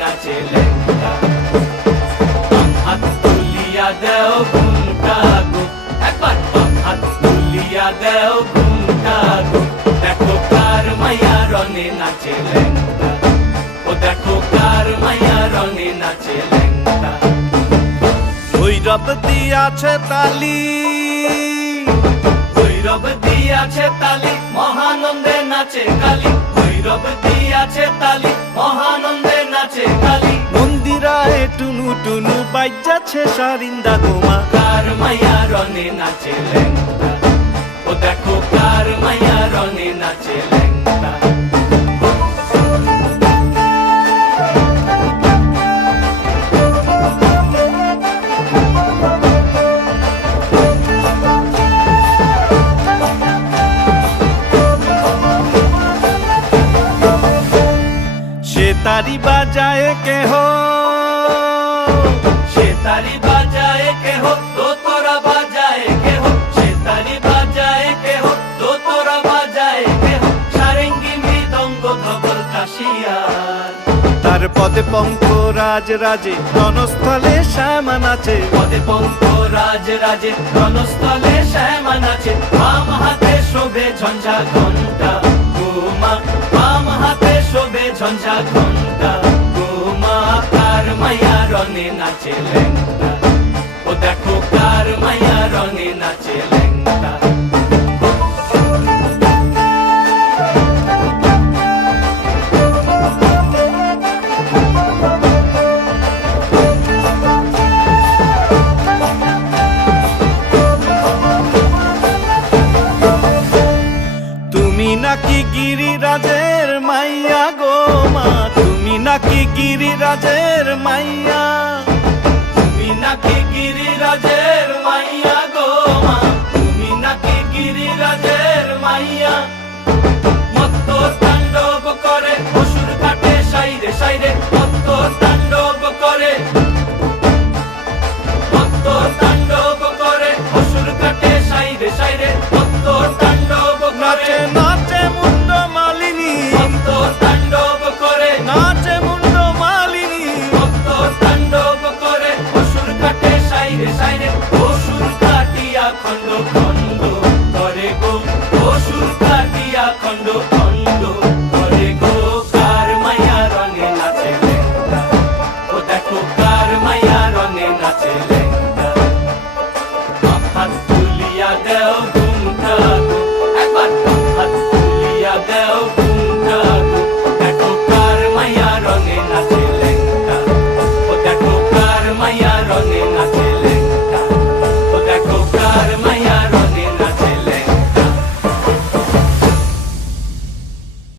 নাচে লেঙ্গা। হাত তুলিয়া দেও ঘুমটা গো, একবার হাত তুলিয়া দেও ঘুমটা গো, দেখো কার মাইয়া রনে নাচে লেঙ্গা, ও দেখো কার মাইয়া রনে নাচে লেঙ্গা। ভৈরব দিয়াছে তালি, ভৈরব দিয়াছে তালি, মহানন্দে নাচে কালী, ভৈরব দিয়াছে তালি, মহানন্দে নাচে কালী। মন্দিরায় টুনু টুনু বাজ্যাছে সারিন্দা গোমা, কার মাইয়া রনে নাচে লেঙ্গা, ও দেখো কার মাইয়া রনে নাচে লেঙ্গা। সে তারি বাজায় কেহ, সে তারি বাজায় কেহ, দোতরা বাজায় কেহ, সে তারি বাজায় কেহ, দোতরা বাজায় কেহ, সারেঙ্গি মৃদঙ্গ ধবল কাশিয়ার। তার পদে পঙ্ক রাজ রাজে রণস্থলে শ্যামা নাচে, পদে পঙ্ক রাজ রাজে রণস্থলে শ্যামা নাচে। বাম হাতে শোভে ঝঞ্ঝা ঘণ্টা গোমা, বাম হাতে শোভে ঝঞ্ঝা ঘণ্টা গোমা। কার মাইয়া রনে নাচে লেঙ্গা, ও দেখো কার মাইয়া রনে নাচে লেঙ্গা। তুমি নাকি গিরিরাজের মাইয়া গো মা, তুমি নাকি গিরিরাজের মাইয়া, তুমি নাকি গিরিরাজের মাইয়া গো মা, তুমি নাকি গিরিরাজের মাইয়া। মত্ত তাণ্ডব করে অসুর কাটে সাইরে সাইরে, মত্ত তাণ্ডব করে, মত্ত তাণ্ডব করে অসুর কাটে সাইরে সাইরে, মত্ত তাণ্ডব করে। নাচে নাচে মুন্ড মালিনী, মত্ত তাণ্ডব করে, নাচে মুন্ড মালিনী, মত্ত তাণ্ডব করে অসুর কাটে সাইরে সাইরে, অসুর কাটিয়া খণ্ড খণ্ড করে গো, অসুর কাটিয়া খণ্ড খণ্ড করে গো। কার মাইয়া রনে নাচে লেঙ্গা, ও দেখো কার মাইয়া রনে নাচে